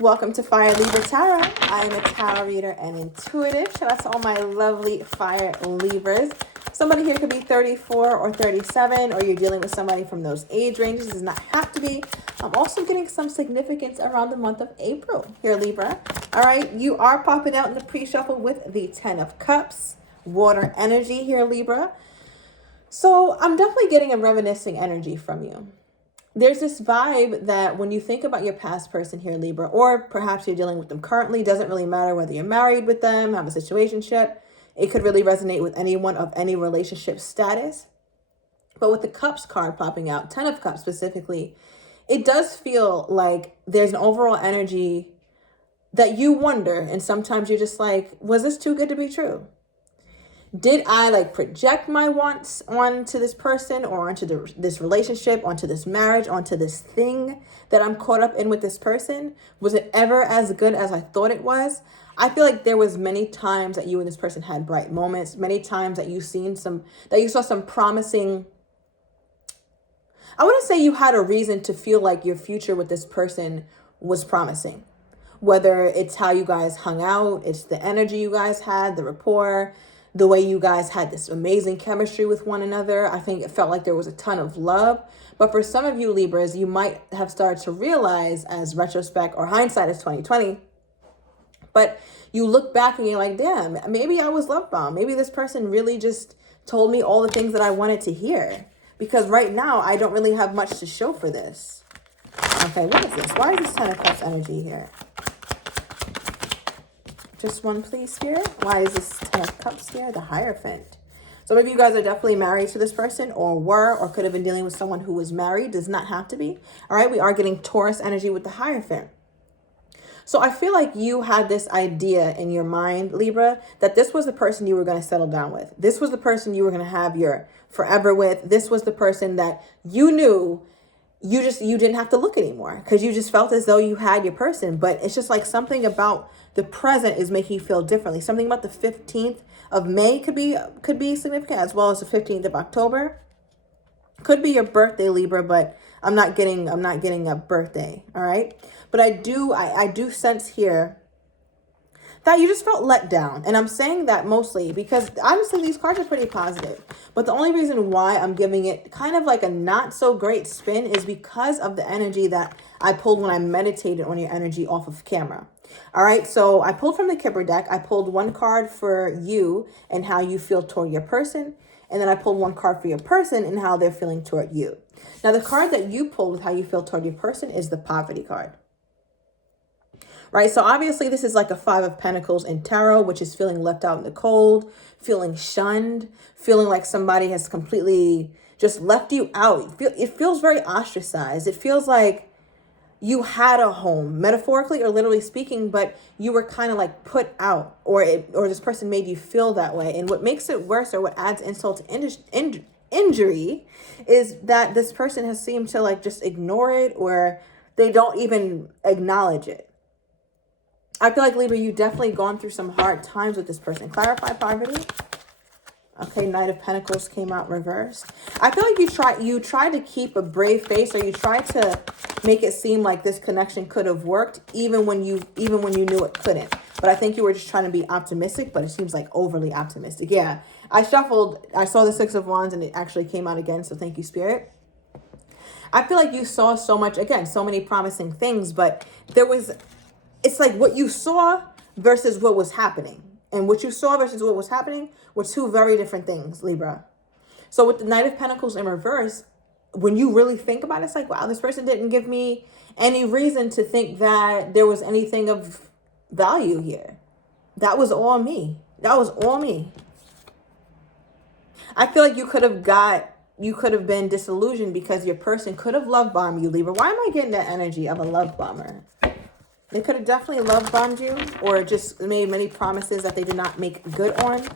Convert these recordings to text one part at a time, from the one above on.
Welcome to Fire Libra Tarot. I am a tarot reader and intuitive. Shout out to all my lovely Fire Libras. Somebody here could be 34 or 37, or you're dealing with somebody from those age ranges. It does not have to be. I'm also getting some significance around the month of April here, Libra. All right, you are popping out in the pre-shuffle with the 10 of Cups, water energy here, Libra. So I'm definitely getting a reminiscing energy from you. There's this vibe that when you think about your past person here, Libra, or perhaps you're dealing with them currently, doesn't really matter whether you're married with them, have a situationship. It could really resonate with anyone of any relationship status. But with the Cups card popping out, 10 of Cups specifically, it does feel like there's an overall energy that you wonder, and sometimes you're just like, was this too good to be true? Did I project my wants onto this person or onto this relationship, onto this marriage, onto this thing that I'm caught up in with this person? Was it ever as good as I thought it was? I feel like there was many times that you and this person had bright moments, many times that you saw some promising. I wouldn't say you had a reason to feel like your future with this person was promising. Whether it's how you guys hung out, it's the energy you guys had, the rapport, the way you guys had this amazing chemistry with one another. I think it felt like there was a ton of love. But for some of you Libras, you might have started to realize, as retrospect or hindsight is 2020, but you look back and you're like, damn, maybe I was love bombed. Maybe this person really just told me all the things that I wanted to hear. Because right now, I don't really have much to show for this. Okay, what is this? Why is this 10 of Cups energy here? Just one, please, Spirit. Why is this 10 of Cups here? The Hierophant. So maybe you guys are definitely married to this person, or were, or could have been dealing with someone who was married. Does not have to be. All right, we are getting Taurus energy with the Hierophant. So I feel like you had this idea in your mind, Libra, that this was the person you were going to settle down with. This was the person you were going to have your forever with. This was the person that you knew you didn't have to look anymore because you just felt as though you had your person. But it's just like something about the present is making you feel differently. Something about the 15th of May could be significant, as well as the 15th of October. Could be your birthday, Libra, but I'm not getting a birthday. All right. But I do sense here that you just felt let down. And I'm saying that mostly because honestly, these cards are pretty positive. But the only reason why I'm giving it kind of like a not so great spin is because of the energy that I pulled when I meditated on your energy off of camera. All right, so I pulled from the Kipper deck. I pulled one card for you and how you feel toward your person. And then I pulled one card for your person and how they're feeling toward you. Now, the card that you pulled with how you feel toward your person is the Poverty card. Right, so obviously this is like a 5 of Pentacles in tarot, which is feeling left out in the cold, feeling shunned, feeling like somebody has completely just left you out. It feels very ostracized. It feels like you had a home, metaphorically or literally speaking, but you were kind of like put out, or this person made you feel that way. And what makes it worse, or what adds insult to injury, is that this person has seemed to like just ignore it, or they don't even acknowledge it. I feel like, Libra, you've definitely gone through some hard times with this person. Clarify poverty. Okay, Knight of Pentacles came out reversed. I feel like you tried to keep a brave face, or you tried to make it seem like this connection could have worked even when you knew it couldn't. But I think you were just trying to be optimistic, but it seems like overly optimistic. Yeah, I saw the 6 of Wands and it actually came out again, so thank you, Spirit. I feel like you saw so much, again, so many promising things, but it's like what you saw versus what was happening. And what you saw versus what was happening were two very different things, Libra. So with the Knight of Pentacles in reverse, when you really think about it, it's like, wow, this person didn't give me any reason to think that there was anything of value here. That was all me. That was all me. I feel like you could have been disillusioned because your person could have love bombed you, Libra. Why am I getting that energy of a love bomber? They could have definitely love bombed you, or just made many promises that they did not make good on.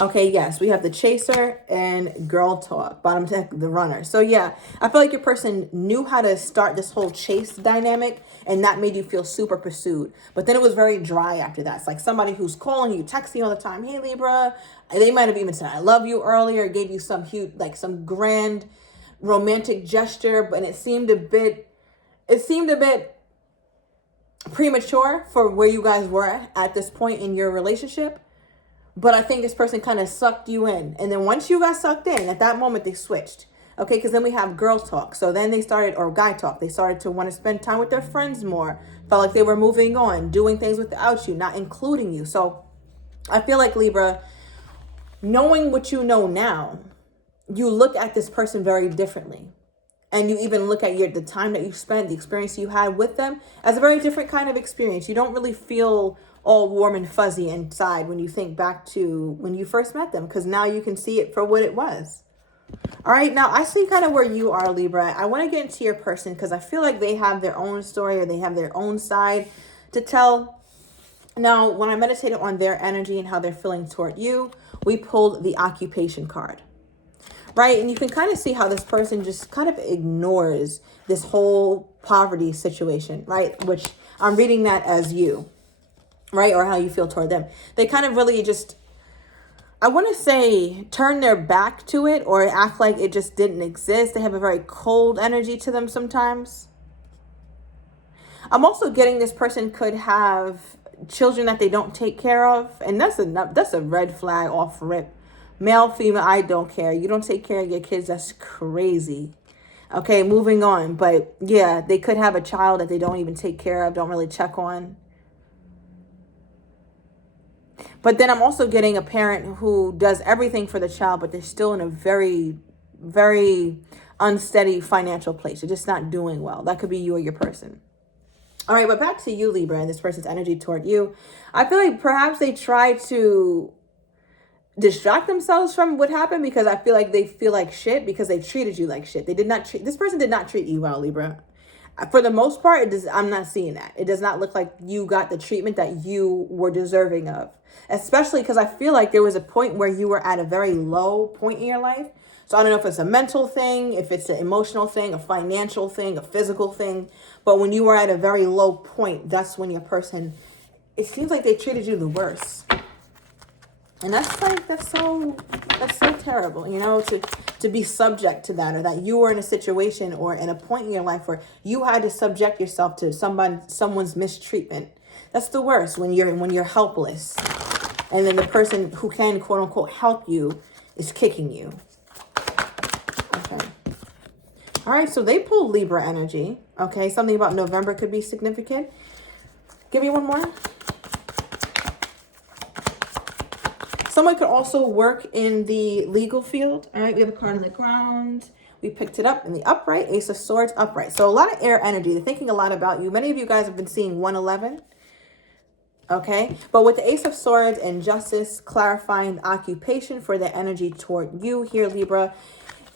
Okay, yes, we have the Chaser and Girl Talk, bottom deck, the Runner. So yeah, I feel like your person knew how to start this whole chase dynamic, and that made you feel super pursued. But then it was very dry after that. It's like somebody who's calling you, texting you all the time. Hey, Libra. They might have even said, I love you earlier, gave you some huge, like some grand romantic gesture, but it seemed a bit premature for where you guys were at this point in your relationship. But I think this person kind of sucked you in. And then once you got sucked in, at that moment, they switched. Okay, because then we have girl talk. So then they started, or guy talk. They started to want to spend time with their friends more. Felt like they were moving on, doing things without you, not including you. So I feel like, Libra, knowing what you know now, you look at this person very differently. And you even look at the time that you spent, the experience you had with them as a very different kind of experience. You don't really feel all warm and fuzzy inside when you think back to when you first met them, because now you can see it for what it was. All right, now I see kind of where you are, Libra. I want to get into your person because I feel like they have their own story or they have their own side to tell. Now, when I meditated on their energy and how they're feeling toward you, we pulled the occupation card. Right? And you can kind of see how this person just kind of ignores this whole poverty situation, right? Which I'm reading that as you, right? Or how you feel toward them. They kind of really just, I want to say, turn their back to it or act like it just didn't exist. They have a very cold energy to them sometimes. I'm also getting this person could have children that they don't take care of. And that's a red flag off rip. Male, female, I don't care. You don't take care of your kids. That's crazy. Okay, moving on. But yeah, they could have a child that they don't even take care of, don't really check on. But then I'm also getting a parent who does everything for the child, but they're still in a very, very unsteady financial place. They're just not doing well. That could be you or your person. All right, but back to you, Libra, and this person's energy toward you. I feel like perhaps they try to distract themselves from what happened because I feel like they feel like shit because they treated you like shit. This person did not treat you well, Libra. For the most part, I'm not seeing that. It does not look like you got the treatment that you were deserving of. Especially because I feel like there was a point where you were at a very low point in your life. So I don't know if it's a mental thing, if it's an emotional thing, a financial thing, a physical thing. But when you were at a very low point, that's when your person, it seems like they treated you the worst. And that's so terrible, you know, to be subject to that, or that you were in a situation or in a point in your life where you had to subject yourself to someone's mistreatment. That's the worst, when you're helpless. And then the person who can quote unquote help you is kicking you. Okay. All right, so they pull Libra energy. Okay, something about November could be significant. Give me one more. Someone could also work in the legal field. All right, we have a card on the ground. We picked it up in the upright, Ace of Swords, upright. So a lot of air energy. They're thinking a lot about you. Many of you guys have been seeing 111. Okay, but with the Ace of Swords and Justice clarifying the occupation for their energy toward you here, Libra,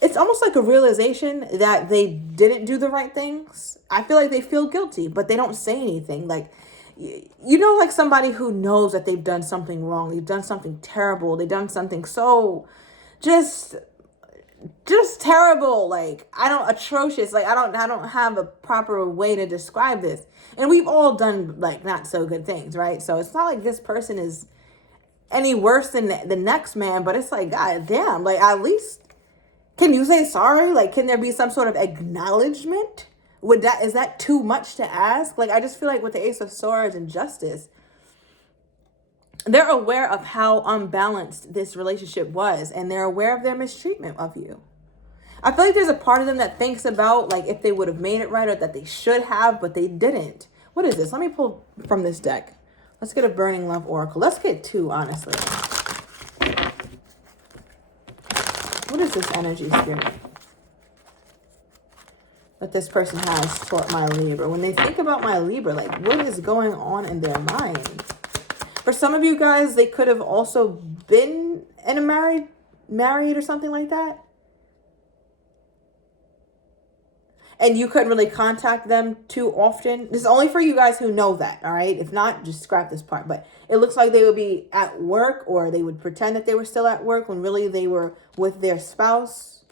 it's almost like a realization that they didn't do the right things. I feel like they feel guilty, but they don't say anything. Like, you know, like somebody who knows that they've done something wrong, they've done something terrible, they've done something so just terrible, like atrocious. Like I don't have a proper way to describe this. And we've all done like not so good things, right? So it's not like this person is any worse than the next man, but it's like, God damn, like at least can you say sorry? Like, can there be some sort of acknowledgement? Is that too much to ask? Like, I just feel like with the Ace of Swords and Justice, they're aware of how unbalanced this relationship was, and they're aware of their mistreatment of you. I feel like there's a part of them that thinks about like if they would have made it right or that they should have, but they didn't. What is this? Let me pull from this deck. Let's get a Burning Love Oracle. Let's get two, honestly. What is this energy, Spirit, that this person has toward my Libra? When they think about my Libra, like what is going on in their mind? For some of you guys, they could have also been in a married or something like that. And you couldn't really contact them too often. This is only for you guys who know that, all right? If not, just scrap this part. But it looks like they would be at work, or they would pretend that they were still at work when really they were with their spouse.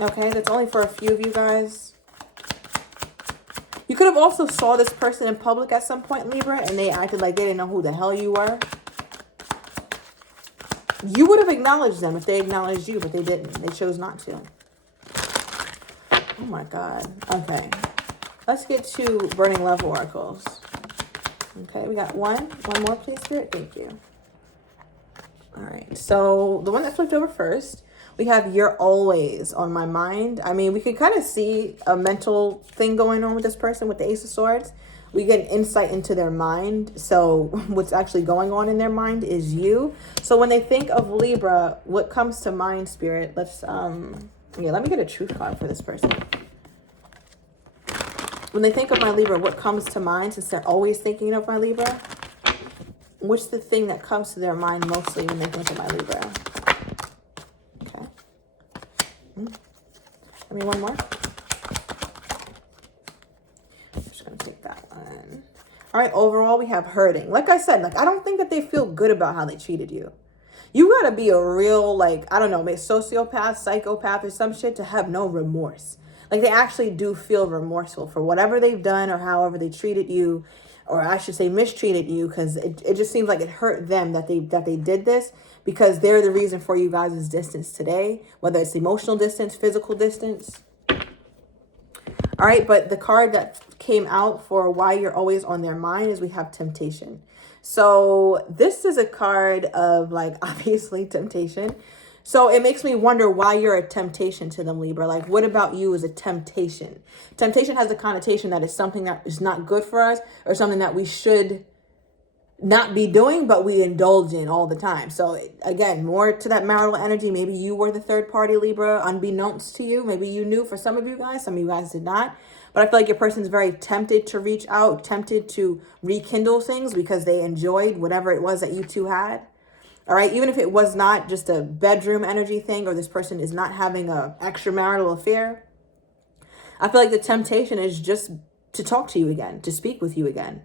Okay, that's only for a few of you guys. You could have also saw this person in public at some point, Libra, and they acted like they didn't know who the hell you were. You would have acknowledged them if they acknowledged you, but they didn't. They chose not to. Oh my God. Okay. Let's get to Burning Love Oracles. Okay, we got one. One more, please, Spirit. Thank you. All right, so the one that flipped over first, we have You're Always on My Mind. I mean, we can kind of see a mental thing going on with this person with the Ace of Swords. We get an insight into their mind. So what's actually going on in their mind is you. So when they think of Libra, what comes to mind, Spirit? Let's, let me get a truth card for this person. When they think of my Libra, what comes to mind, since they're always thinking of my Libra? What's the thing that comes to their mind mostly when they think of my Libra? Okay. Give me one more. I'm just going to take that one. All right, overall, we have hurting. Like I said, I don't think that they feel good about how they treated you. You got to be a real, I don't know, maybe sociopath, psychopath or some shit to have no remorse. They actually do feel remorseful for whatever they've done or however they treated you, or I should say mistreated you, because it just seems like it hurt them that they did this, because they're the reason for you guys' distance today, whether it's emotional distance, physical distance. All right, but the card that came out for why you're always on their mind is we have temptation. So this is a card of obviously temptation. So it makes me wonder why you're a temptation to them, Libra. What about you is a temptation? Temptation has a connotation that it's something that is not good for us or something that we should not be doing, but we indulge in all the time. So again, more to that marital energy. Maybe you were the third party, Libra, unbeknownst to you. Maybe you knew for some of you guys. Some of you guys did not. But I feel like your person's very tempted to reach out, tempted to rekindle things because they enjoyed whatever it was that you two had. All right, even if it was not just a bedroom energy thing or this person is not having a extramarital affair, I feel like the temptation is just to talk to you again, to speak with you again.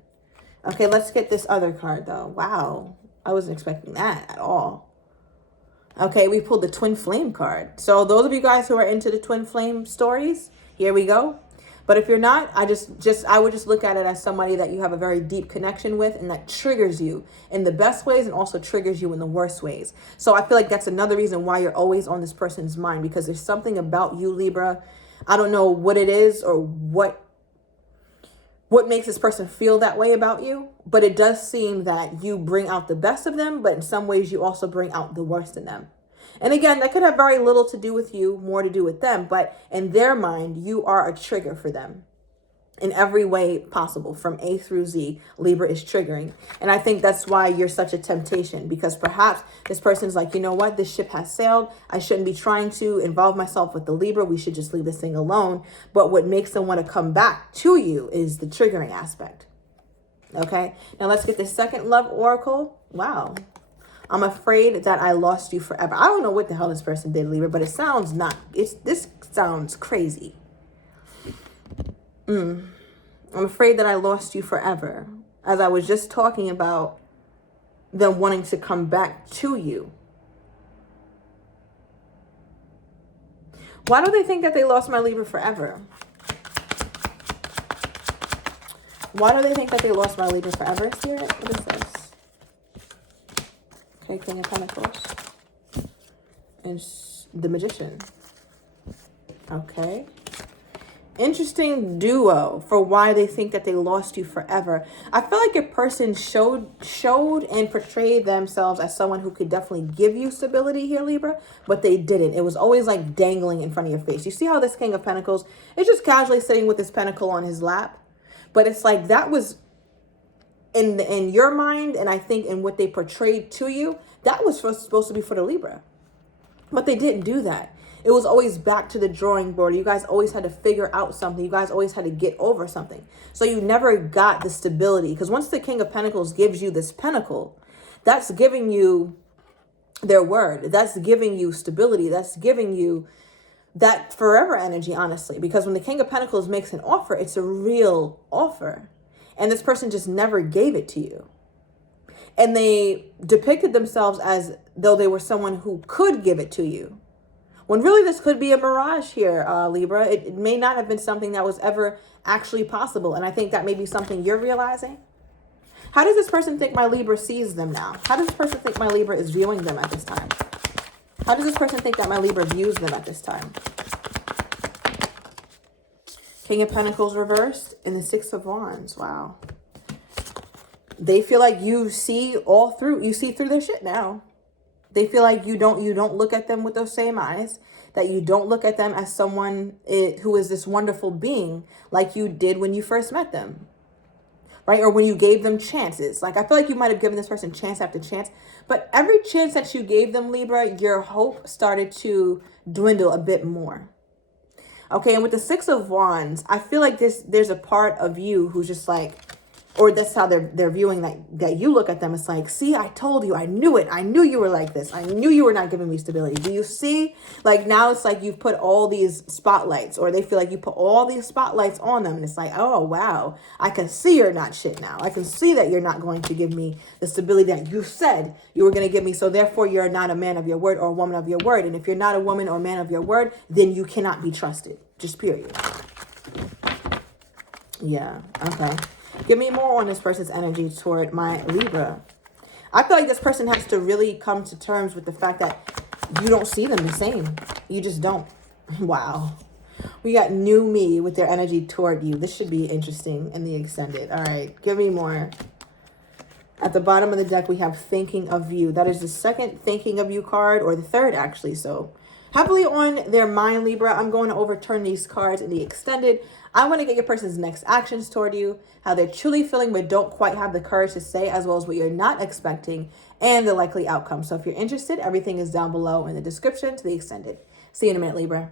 Okay, let's get this other card though. Wow, I wasn't expecting that at all. Okay, we pulled the Twin Flame card. So those of you guys who are into the Twin Flame stories, here we go. But if you're not, I would just look at it as somebody that you have a very deep connection with and that triggers you in the best ways and also triggers you in the worst ways. So I feel like that's another reason why you're always on this person's mind, because there's something about you, Libra. I don't know what it is or what makes this person feel that way about you, but it does seem that you bring out the best of them, but in some ways you also bring out the worst in them. And again, that could have very little to do with you, more to do with them. But in their mind, you are a trigger for them in every way possible. From A through Z, Libra is triggering. And I think that's why you're such a temptation, because perhaps this person's like, you know what? This ship has sailed. I shouldn't be trying to involve myself with the Libra. We should just leave this thing alone. But what makes them want to come back to you is the triggering aspect. Okay. Now let's get the second love oracle. Wow. I'm afraid that I lost you forever. I don't know what the hell this person did, Libra, but it sounds this sounds crazy. I'm afraid that I lost you forever. As I was just talking about them wanting to come back to you. Why do they think that they lost my Libra forever? Why do they think that they lost my Libra forever, Spirit? What is this? Okay, King of Pentacles. And the Magician. Okay. Interesting duo for why they think that they lost you forever. I feel like a person showed and portrayed themselves as someone who could definitely give you stability here, Libra, but they didn't. It was always dangling in front of your face. You see how this King of Pentacles is just casually sitting with his pentacle on his lap? But it's that was in your mind, and I think in what they portrayed to you, that was supposed to be for the Libra. But they didn't do that. It was always back to the drawing board. You guys always had to figure out something. You guys always had to get over something. So you never got the stability. Because once the King of Pentacles gives you this pentacle, that's giving you their word. That's giving you stability. That's giving you that forever energy, honestly. Because when the King of Pentacles makes an offer, it's a real offer. And this person just never gave it to you. And they depicted themselves as though they were someone who could give it to you. When really this could be a mirage here, Libra. It may not have been something that was ever actually possible. And I think that may be something you're realizing. How does this person think my Libra sees them now? How does this person think my Libra is viewing them at this time? How does this person think that my Libra views them at this time? King of Pentacles reversed and the Six of Wands. Wow. They feel like you see through their shit now. They feel like you don't look at them with those same eyes, that you don't look at them as someone who is this wonderful being like you did when you first met them, right? Or when you gave them chances. Like, I feel like you might have given this person chance after chance, but every chance that you gave them, Libra, your hope started to dwindle a bit more. Okay, and with the Six of Wands, I feel like there's a part of you who's just like, or that's how they're viewing that you look at them. It's like, see, I told you, I knew it. I knew you were like this. I knew you were not giving me stability. Do you see? Like, now it's like you've put all these spotlights, or they feel like you put all these spotlights on them. And it's like, oh, wow, I can see you're not shit now. I can see that you're not going to give me the stability that you said you were going to give me. So therefore, you're not a man of your word or a woman of your word. And if you're not a woman or man of your word, then you cannot be trusted. Just period. Yeah. Okay. Give me more on this person's energy toward my Libra. I feel like this person has to really come to terms with the fact that you don't see them the same. You just don't. Wow. We got new me with their energy toward you. This should be interesting in the extended. All right. Give me more. At the bottom of the deck, we have thinking of you. That is the second thinking of you card, or the third, actually. So heavily on their mind, Libra. I'm going to overturn these cards in the extended. I want to get your person's next actions toward you, how they're truly feeling but don't quite have the courage to say, as well as what you're not expecting, and the likely outcome. So if you're interested, everything is down below in the description to the extended. See you in a minute, Libra.